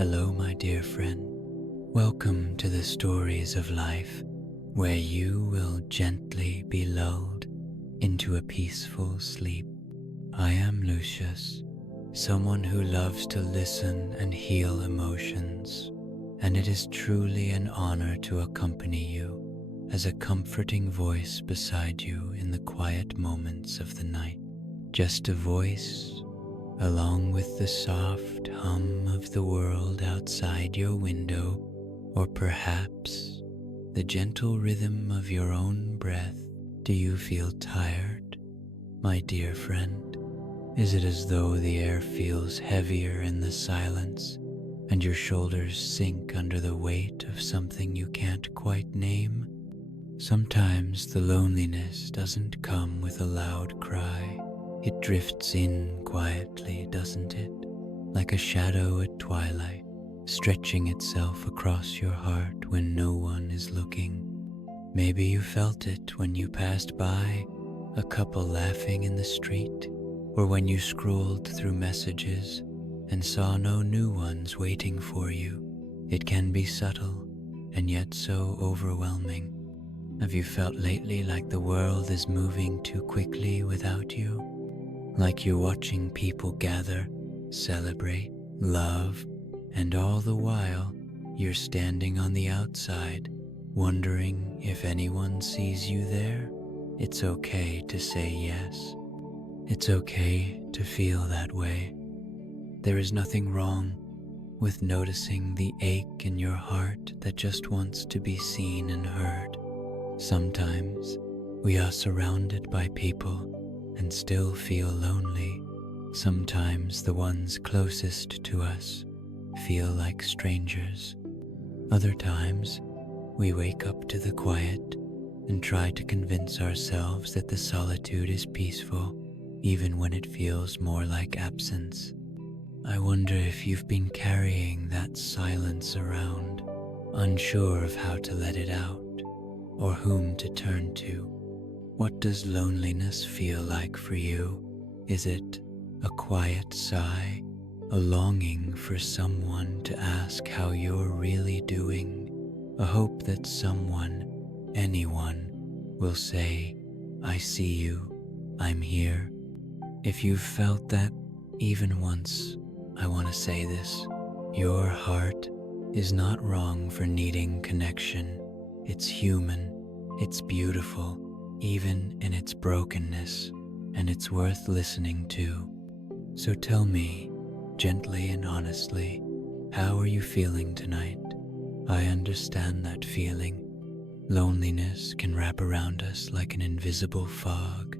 Hello, my dear friend. Welcome to the stories of life, where you will gently be lulled into a peaceful sleep. I am Lucius, someone who loves to listen and heal emotions, and it is truly an honor to accompany you as a comforting voice beside you in the quiet moments of the night. Just a voice, along with the soft hum of the world outside your window, or perhaps the gentle rhythm of your own breath. Do you feel tired, my dear friend? Is it as though the air feels heavier in the silence and your shoulders sink under the weight of something you can't quite name? Sometimes the loneliness doesn't come with a loud cry. It drifts in quietly, doesn't it? Like a shadow at twilight, stretching itself across your heart when no one is looking. Maybe you felt it when you passed by a couple laughing in the street, or when you scrolled through messages and saw no new ones waiting for you. It can be subtle and yet so overwhelming. Have you felt lately like the world is moving too quickly without you? Like you're watching people gather, celebrate, love, and all the while you're standing on the outside, wondering if anyone sees you there? It's okay to say yes. It's okay to feel that way. There is nothing wrong with noticing the ache in your heart that just wants to be seen and heard. Sometimes we are surrounded by people and still feel lonely. Sometimes the ones closest to us feel like strangers. Other times, we wake up to the quiet and try to convince ourselves that the solitude is peaceful, even when it feels more like absence. I wonder if you've been carrying that silence around, unsure of how to let it out or whom to turn to. What does loneliness feel like for you? Is it a quiet sigh, a longing for someone to ask how you're really doing, a hope that someone, anyone, will say, "I see you, I'm here"? If you've felt that even once, I want to say this: your heart is not wrong for needing connection. It's human, it's beautiful, even in its brokenness, and it's worth listening to. So tell me, gently and honestly, how are you feeling tonight? I understand that feeling. Loneliness can wrap around us like an invisible fog,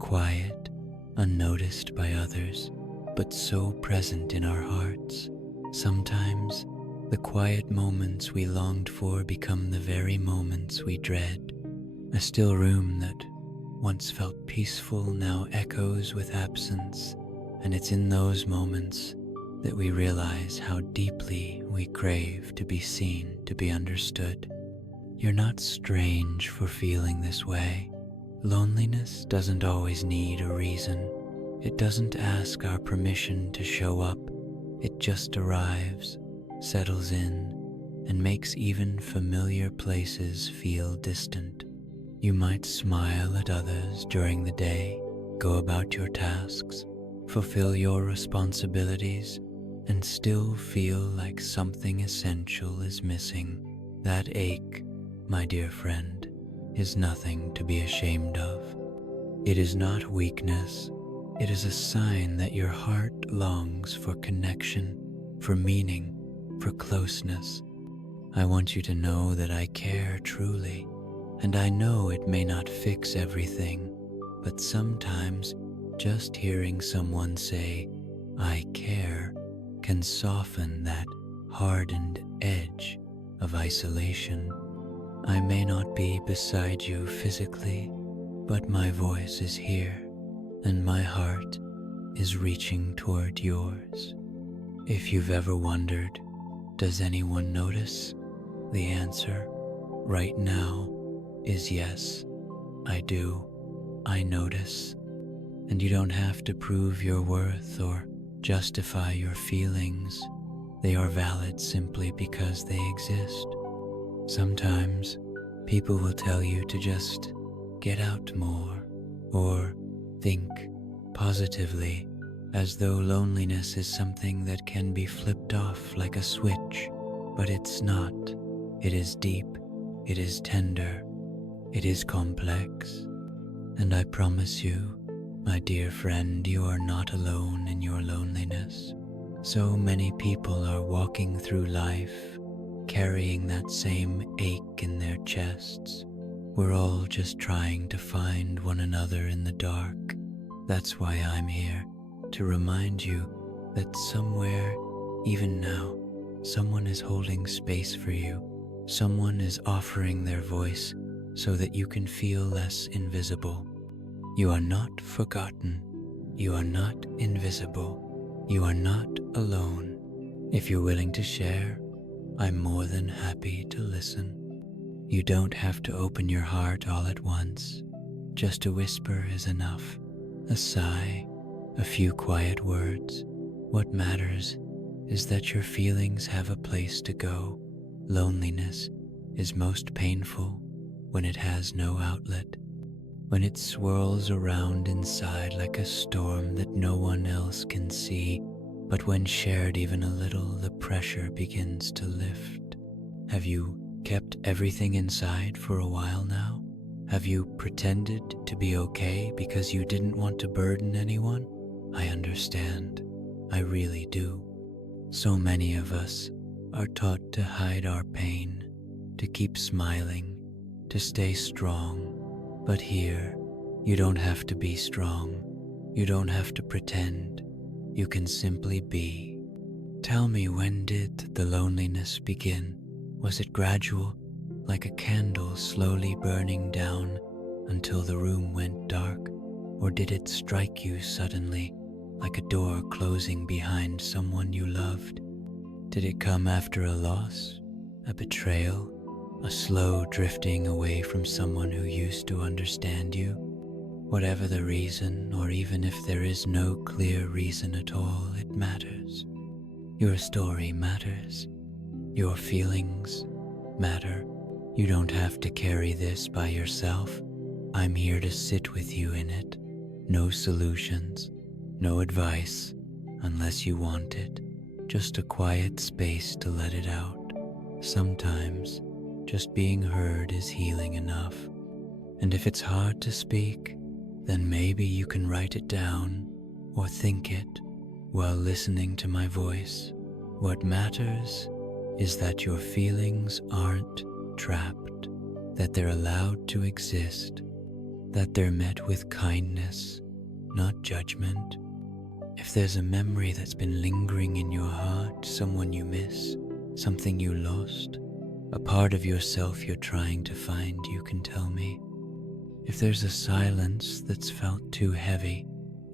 quiet, unnoticed by others, but so present in our hearts. Sometimes, the quiet moments we longed for become the very moments we dread. A still room that once felt peaceful now echoes with absence, and it's in those moments that we realize how deeply we crave to be seen, to be understood. You're not strange for feeling this way. Loneliness doesn't always need a reason. It doesn't ask our permission to show up. It just arrives, settles in, and makes even familiar places feel distant. You might smile at others during the day, go about your tasks, fulfill your responsibilities, and still feel like something essential is missing. That ache, my dear friend, is nothing to be ashamed of. It is not weakness. It is a sign that your heart longs for connection, for meaning, for closeness. I want you to know that I care truly. And I know it may not fix everything, but sometimes just hearing someone say, "I care," can soften that hardened edge of isolation. I may not be beside you physically, but my voice is here, and my heart is reaching toward yours. If you've ever wondered, does anyone notice? The answer, right now, is yes, I do. I notice. And you don't have to prove your worth or justify your feelings. They are valid simply because they exist. Sometimes people will tell you to just get out more or think positively, as though loneliness is something that can be flipped off like a switch. But it's not. It is deep, it is tender, it is complex. And I promise you, my dear friend, you are not alone in your loneliness. So many people are walking through life carrying that same ache in their chests. We're all just trying to find one another in the dark. That's why I'm here, to remind you that somewhere, even now, someone is holding space for you. Someone is offering their voice so that you can feel less invisible. You are not forgotten. You are not invisible. You are not alone. If you're willing to share, I'm more than happy to listen. You don't have to open your heart all at once. Just a whisper is enough. A sigh, a few quiet words. What matters is that your feelings have a place to go. Loneliness is most painful when it has no outlet, when it swirls around inside like a storm that no one else can see. But when shared even a little, the pressure begins to lift. Have you kept everything inside for a while now? Have you pretended to be okay because you didn't want to burden anyone? I understand. I really do. So many of us are taught to hide our pain, to keep smiling, to stay strong. But here, you don't have to be strong. You don't have to pretend. You can simply be. Tell me, when did the loneliness begin? Was it gradual, like a candle slowly burning down until the room went dark? Or did it strike you suddenly, like a door closing behind someone you loved? Did it come after a loss, a betrayal, a slow drifting away from someone who used to understand you? Whatever the reason, or even if there is no clear reason at all, it matters. Your story matters. Your feelings matter. You don't have to carry this by yourself. I'm here to sit with you in it. No solutions, no advice, unless you want it. Just a quiet space to let it out. Sometimes, just being heard is healing enough. And if it's hard to speak, then maybe you can write it down or think it while listening to my voice. What matters is that your feelings aren't trapped, that they're allowed to exist, that they're met with kindness, not judgment. If there's a memory that's been lingering in your heart, someone you miss, something you lost, a part of yourself you're trying to find, you can tell me. If there's a silence that's felt too heavy,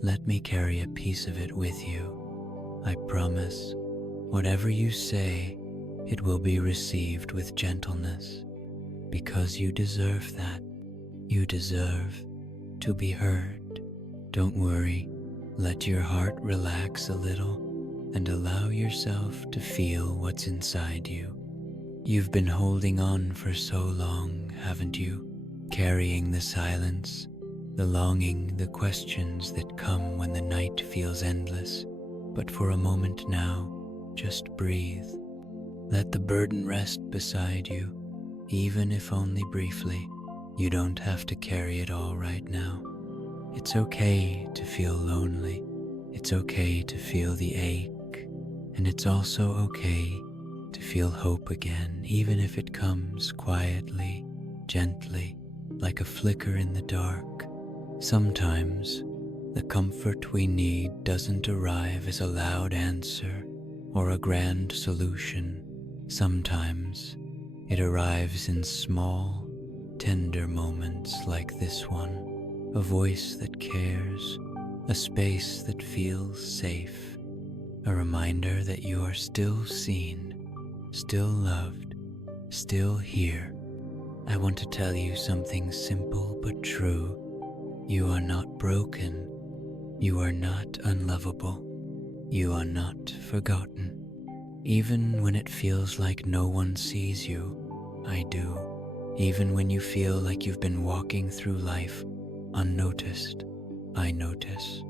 let me carry a piece of it with you. I promise, whatever you say, it will be received with gentleness, because you deserve that. You deserve to be heard. Don't worry, let your heart relax a little and allow yourself to feel what's inside you. You've been holding on for so long, haven't you? Carrying the silence, the longing, the questions that come when the night feels endless. But for a moment now, just breathe. Let the burden rest beside you, even if only briefly. You don't have to carry it all right now. It's okay to feel lonely. It's okay to feel the ache. And it's also okay to feel hope again, even if it comes quietly, gently, like a flicker in the dark. Sometimes, the comfort we need doesn't arrive as a loud answer or a grand solution. Sometimes, it arrives in small, tender moments like this one. A voice that cares, a space that feels safe, a reminder that you are still seen, still loved, still here. I want to tell you something simple but true. You are not broken. You are not unlovable. You are not forgotten. Even when it feels like no one sees you, I do. Even when you feel like you've been walking through life unnoticed, I notice.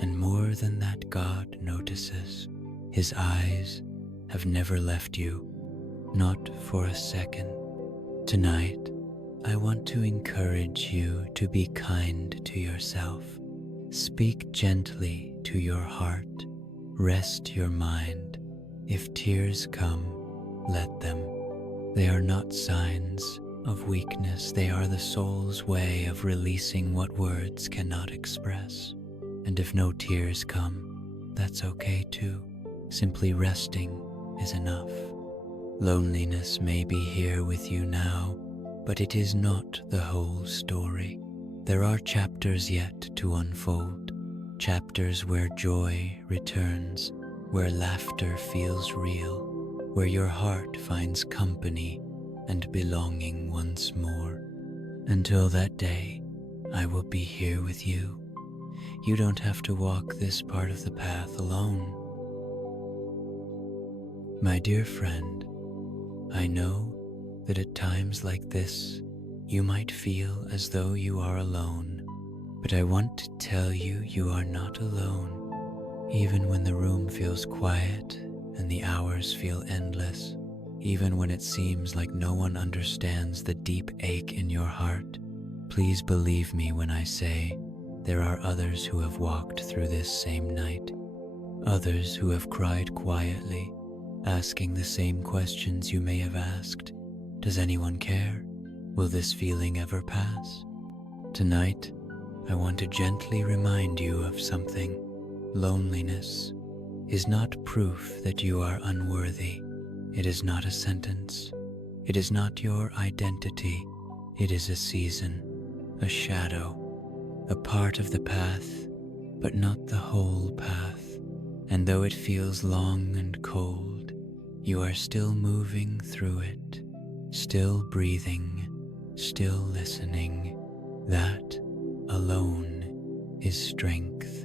And more than that, God notices. His eyes have never left you, not for a second. Tonight, I want to encourage you to be kind to yourself. Speak gently to your heart. Rest your mind. If tears come, let them. They are not signs of weakness. They are the soul's way of releasing what words cannot express. And if no tears come, that's okay too. Simply resting is enough. Loneliness may be here with you now, but it is not the whole story. There are chapters yet to unfold, chapters where joy returns, where laughter feels real, where your heart finds company and belonging once more. Until that day, I will be here with you. You don't have to walk this part of the path alone. My dear friend, I know that at times like this, you might feel as though you are alone, but I want to tell you, you are not alone. Even when the room feels quiet and the hours feel endless, even when it seems like no one understands the deep ache in your heart, please believe me when I say there are others who have walked through this same night, others who have cried quietly, asking the same questions you may have asked. Does anyone care? Will this feeling ever pass? Tonight, I want to gently remind you of something. Loneliness is not proof that you are unworthy. It is not a sentence. It is not your identity. It is a season, a shadow, a part of the path, but not the whole path. And though it feels long and cold, you are still moving through it, still breathing, still listening. That alone is strength.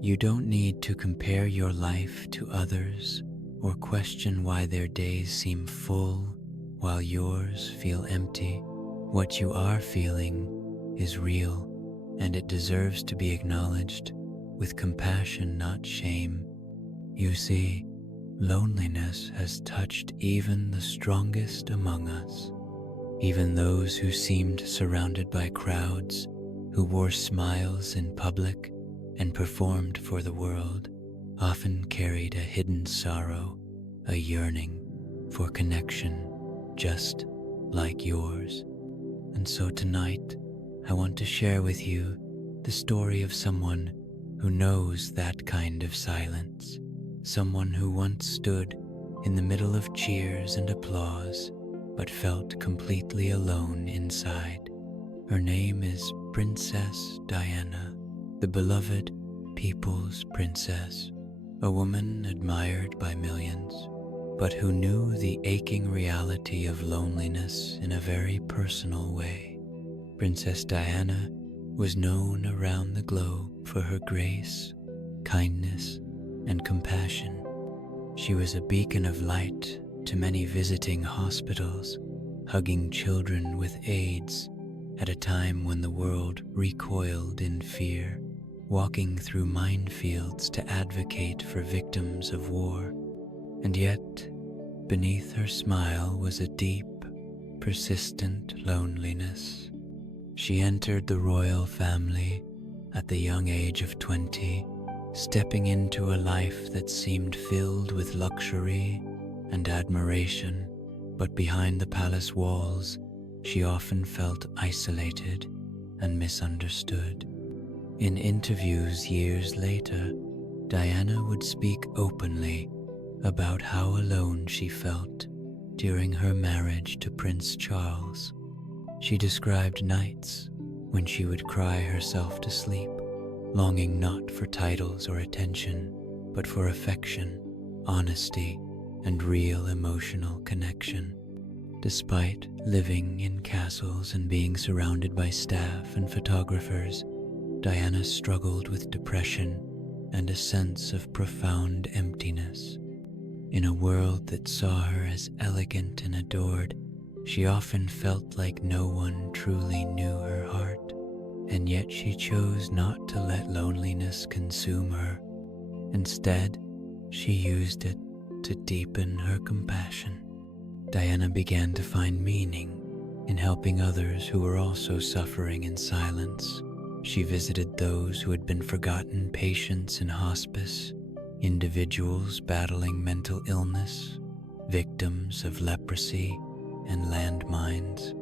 You don't need to compare your life to others or question why their days seem full while yours feel empty. What you are feeling is real, and it deserves to be acknowledged with compassion, not shame. You see, loneliness has touched even the strongest among us. Even those who seemed surrounded by crowds, who wore smiles in public and performed for the world, often carried a hidden sorrow, a yearning for connection, just like yours. And so tonight, I want to share with you the story of someone who knows that kind of silence, someone who once stood in the middle of cheers and applause, but felt completely alone inside. Her name is Princess Diana, the beloved people's princess, a woman admired by millions, but who knew the aching reality of loneliness in a very personal way. Princess Diana was known around the globe for her grace, kindness, and compassion. She was a beacon of light to many visiting hospitals, hugging children with AIDS at a time when the world recoiled in fear, walking through minefields to advocate for victims of war. And yet, beneath her smile was a deep, persistent loneliness. She entered the royal family at the young age of 20, stepping into a life that seemed filled with luxury and admiration, but behind the palace walls, she often felt isolated and misunderstood. In interviews years later, Diana would speak openly about how alone she felt during her marriage to Prince Charles. She described nights when she would cry herself to sleep, longing not for titles or attention, but for affection, honesty, and real emotional connection. Despite living in castles and being surrounded by staff and photographers, Diana struggled with depression and a sense of profound emptiness. In a world that saw her as elegant and adored, she often felt like no one truly knew her heart, and yet she chose not to let loneliness consume her. Instead, she used it to deepen her compassion. Diana began to find meaning in helping others who were also suffering in silence. She visited those who had been forgotten patients in hospice, individuals battling mental illness, victims of leprosy and landmines.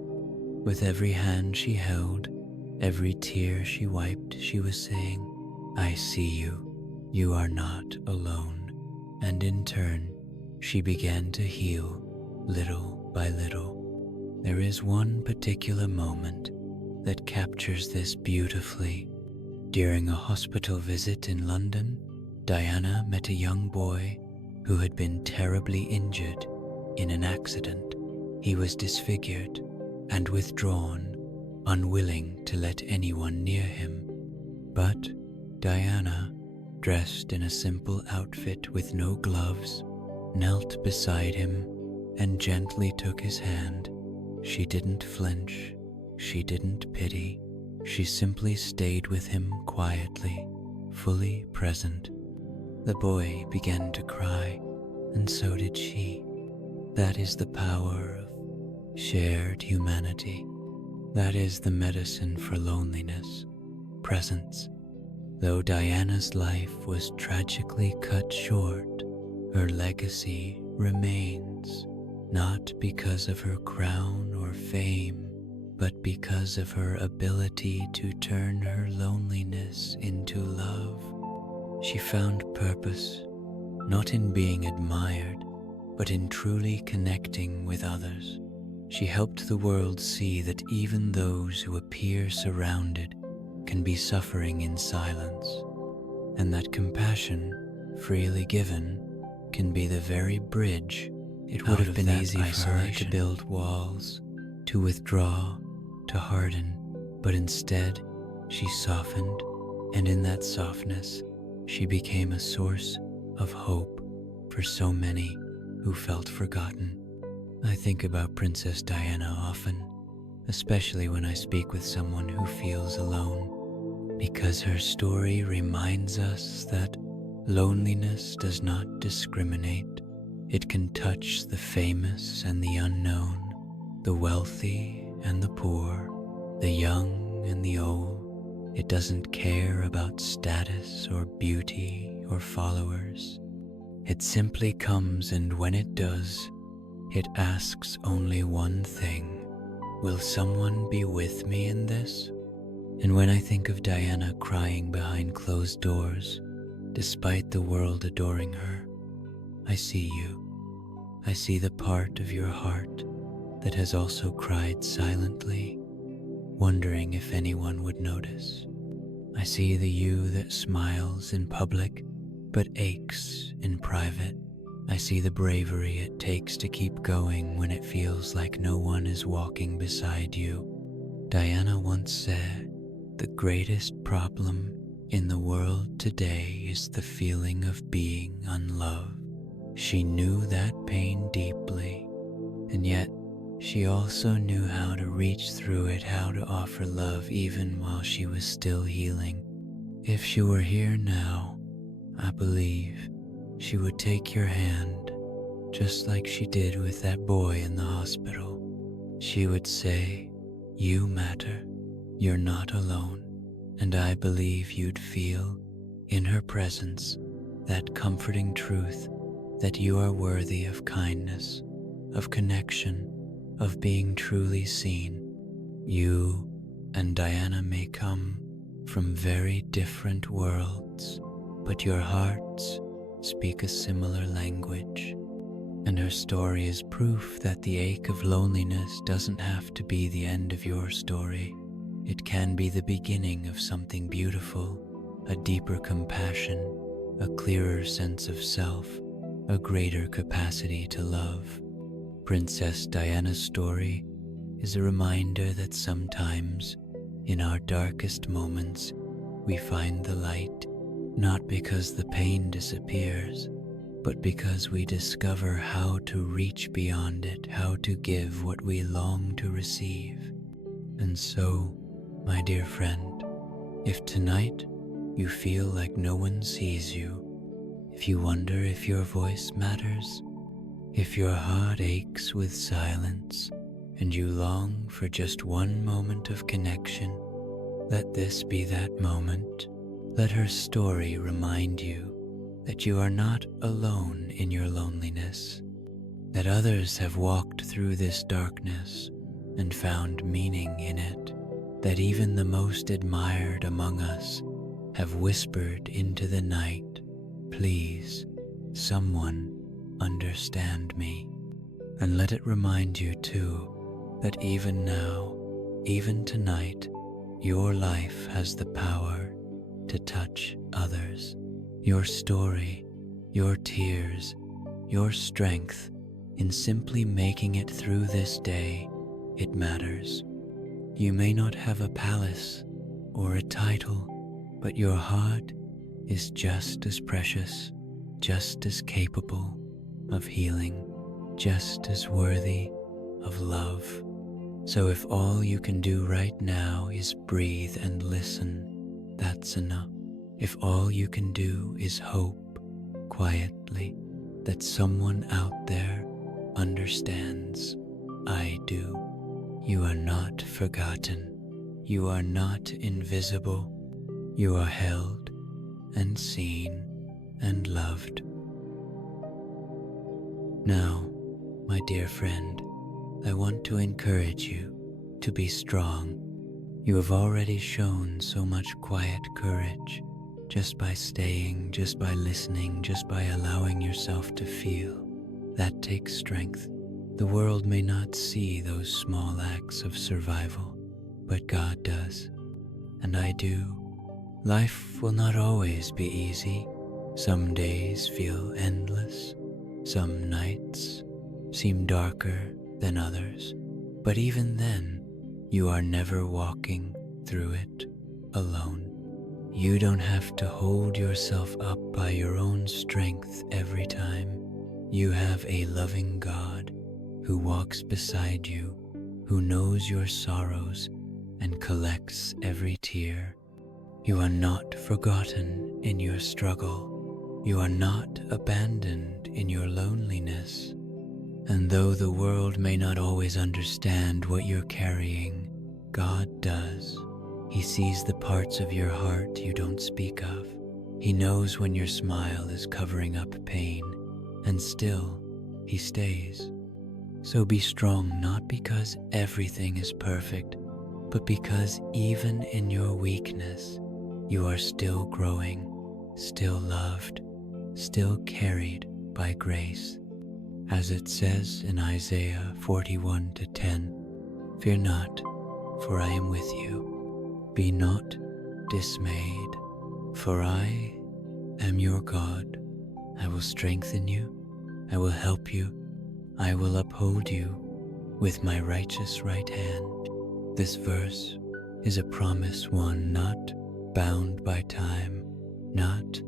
With every hand she held, every tear she wiped, she was saying, "I see you. You are not alone." And in turn, she began to heal little by little. There is one particular moment that captures this beautifully. During a hospital visit in London, Diana met a young boy who had been terribly injured in an accident. He was disfigured and withdrawn, unwilling to let anyone near him. But Diana, dressed in a simple outfit with no gloves, knelt beside him and gently took his hand. She didn't flinch. She didn't pity. She simply stayed with him quietly, fully present. The boy began to cry, and so did she. That is the power of shared humanity. That is the medicine for loneliness, presence. Though Diana's life was tragically cut short, her legacy remains, not because of her crown or fame, but because of her ability to turn her loneliness into love. She found purpose, not in being admired, but in truly connecting with others. She helped the world see that even those who appear surrounded can be suffering in silence, and that compassion, freely given, can be the very bridge. It would have been easy for her to build walls, to withdraw, to harden, but instead she softened, and in that softness she became a source of hope for so many who felt forgotten. I think about Princess Diana often, especially when I speak with someone who feels alone, because her story reminds us that loneliness does not discriminate. It can touch the famous and the unknown, the wealthy and the poor, the young and the old. It doesn't care about status or beauty or followers. It simply comes, and when it does, it asks only one thing: will someone be with me in this? And when I think of Diana crying behind closed doors, despite the world adoring her, I see you. I see the part of your heart that has also cried silently, wondering if anyone would notice. I see the you that smiles in public but aches in private. I see the bravery it takes to keep going when it feels like no one is walking beside you. Diana once said, "The greatest problem in the world today is the feeling of being unloved." She knew that pain deeply, and yet she also knew how to reach through it, how to offer love even while she was still healing. If she were here now, I believe she would take your hand, just like she did with that boy in the hospital. She would say, "You matter, you're not alone," and I believe you'd feel, in her presence, that comforting truth that you are worthy of kindness, of connection, of being truly seen. You and Diana may come from very different worlds, but your hearts speak a similar language, and her story is proof that the ache of loneliness doesn't have to be the end of your story. It can be the beginning of something beautiful, a deeper compassion, a clearer sense of self, a greater capacity to love. Princess Diana's story is a reminder that sometimes, in our darkest moments, we find the light, not because the pain disappears, but because we discover how to reach beyond it, how to give what we long to receive. And so, my dear friend, if tonight you feel like no one sees you, if you wonder if your voice matters, if your heart aches with silence, and you long for just one moment of connection, let this be that moment. Let her story remind you that you are not alone in your loneliness, that others have walked through this darkness and found meaning in it, that even the most admired among us have whispered into the night, "Please, someone understand me." And let it remind you too that even now, even tonight, your life has the power to touch others. Your story, your tears, your strength in simply making it through this day, it matters. You may not have a palace or a title, but your heart is just as precious, just as capable of healing, just as worthy of love. So if all you can do right now is breathe and listen, that's enough. If all you can do is hope quietly that someone out there understands, I do. You are not forgotten. You are not invisible. You are held and seen and loved. Now, my dear friend, I want to encourage you to be strong. You have already shown so much quiet courage just by staying, just by listening, just by allowing yourself to feel. That takes strength. The world may not see those small acts of survival, but God does, and I do. Life will not always be easy. Some days feel endless. Some nights seem darker than others. But even then, you are never walking through it alone. You don't have to hold yourself up by your own strength every time. You have a loving God who walks beside you, who knows your sorrows and collects every tear. You are not forgotten in your struggle. You are not abandoned in your loneliness. And though the world may not always understand what you're carrying, God does. He sees the parts of your heart you don't speak of. He knows when your smile is covering up pain, and still, He stays. So be strong, not because everything is perfect, but because even in your weakness, you are still growing, still loved, still carried by grace. As it says in Isaiah 41:10, "Fear not, for I am with you. Be not dismayed, for I am your God. I will strengthen you, I will help you, I will uphold you with my righteous right hand." This verse is a promise one not bound by time, not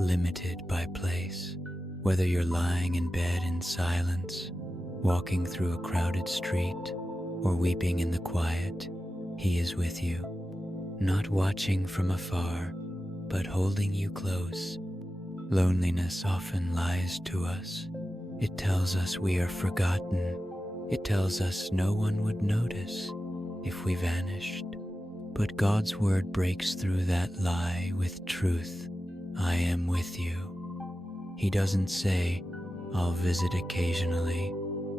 limited by place. Whether you're lying in bed in silence, walking through a crowded street, or weeping in the quiet, He is with you, not watching from afar, but holding you close. Loneliness often lies to us. It tells us we are forgotten. It tells us no one would notice if we vanished. But God's word breaks through that lie with truth. I am with you. He doesn't say, I'll visit occasionally,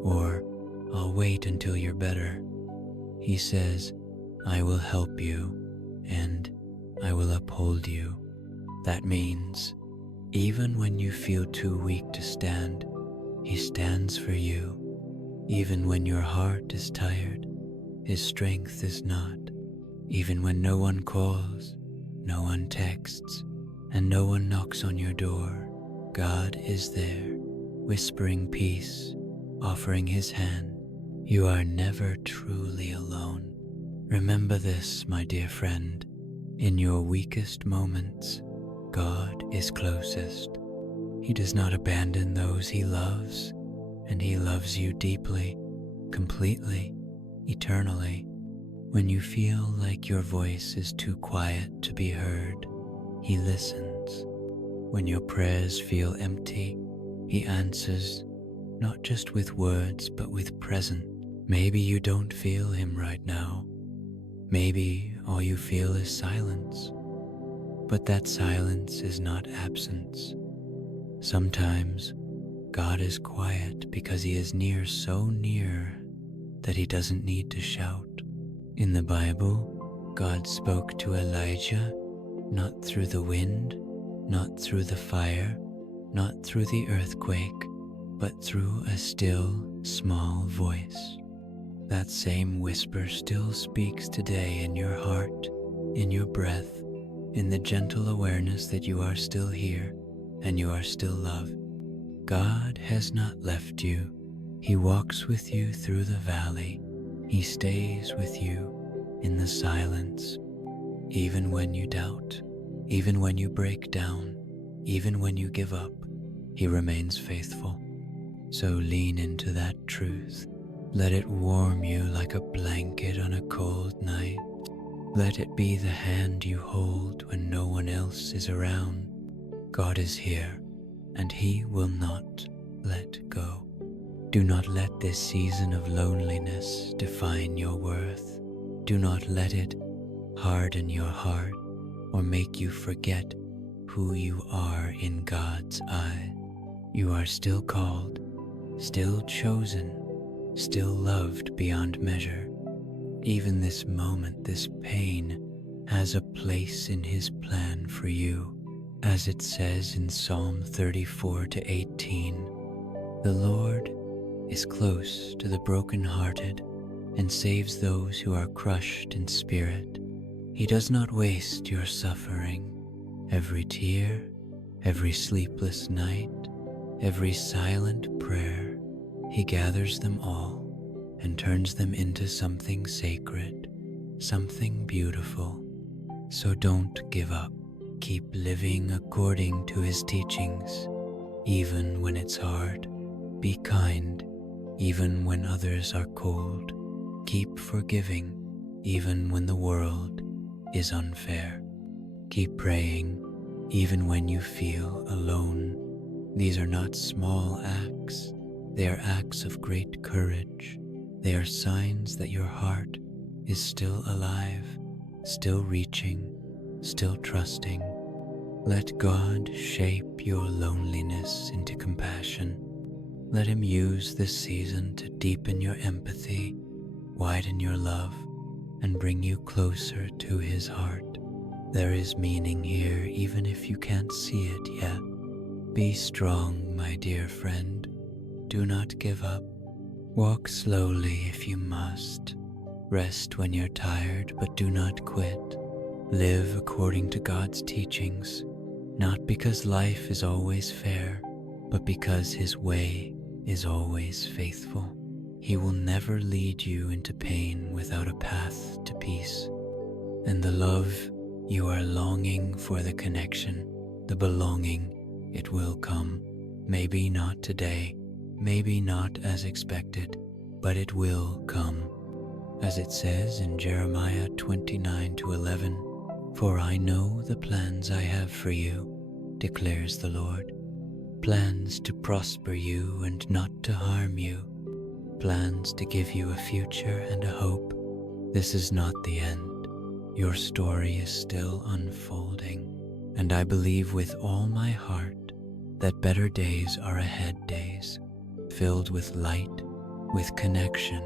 or I'll wait until you're better. He says, I will help you, and I will uphold you. That means, even when you feel too weak to stand, He stands for you. Even when your heart is tired, His strength is not. Even when no one calls, no one texts, and no one knocks on your door, God is there, whispering peace, offering His hand. You are never truly alone. Remember this, my dear friend. In your weakest moments, God is closest. He does not abandon those he loves, and he loves you deeply, completely, eternally. When you feel like your voice is too quiet to be heard, he listens. When your prayers feel empty, he answers, not just with words, but with presence. Maybe you don't feel him right now. Maybe all you feel is silence. But that silence is not absence. Sometimes God is quiet because he is near, so near that he doesn't need to shout. In the Bible, God spoke to Elijah not through the wind, not through the fire, not through the earthquake, but through a still, small voice. That same whisper still speaks today in your heart, in your breath, in the gentle awareness that you are still here and you are still loved. God has not left you. He walks with you through the valley. He stays with you in the silence, even when you doubt, even when you break down, even when you give up. He remains faithful. So lean into that truth. Let it warm you like a blanket on a cold night. Let it be the hand you hold when no one else is around. God is here, and he will not let go. Do not let this season of loneliness define your worth. Do not let it harden your heart or make you forget who you are in God's eye. You are still called, still chosen, still loved beyond measure. Even this moment, this pain, has a place in his plan for you. As it says in Psalm 34-18, the Lord is close to the brokenhearted and saves those who are crushed in spirit. He does not waste your suffering. Every tear, every sleepless night, every silent prayer, he gathers them all and turns them into something sacred, something beautiful. So don't give up. Keep living according to his teachings, even when it's hard. Be kind, even when others are cold. Keep forgiving, even when the world is unfair. Keep praying, even when you feel alone. These are not small acts. They are acts of great courage. They are signs that your heart is still alive, still reaching, still trusting. Let God shape your loneliness into compassion. Let him use this season to deepen your empathy, widen your love, and bring you closer to his heart. There is meaning here even if you can't see it yet. Be strong, my dear friend. Do not give up. Walk slowly if you must. Rest when you're tired, but do not quit. Live according to God's teachings, not because life is always fair, but because his way is always faithful. He will never lead you into pain without a path to peace. And the love you are longing for, the connection, the belonging, it will come. Maybe not today, maybe not as expected, but it will come. As it says in Jeremiah 29-11, "For I know the plans I have for you, declares the Lord, plans to prosper you and not to harm you, plans to give you a future and a hope." This is not the end. Your story is still unfolding, and I believe with all my heart that better days are ahead, days filled with light, with connection,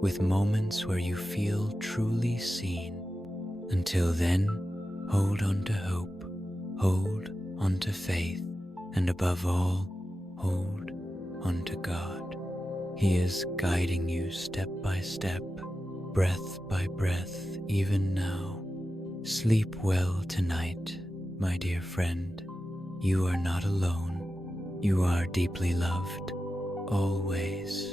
with moments where you feel truly seen. Until then, hold on to hope, hold on to faith, and above all, hold on to God. He is guiding you step by step, breath by breath, even now. Sleep well tonight, my dear friend. You are not alone. You are deeply loved, always.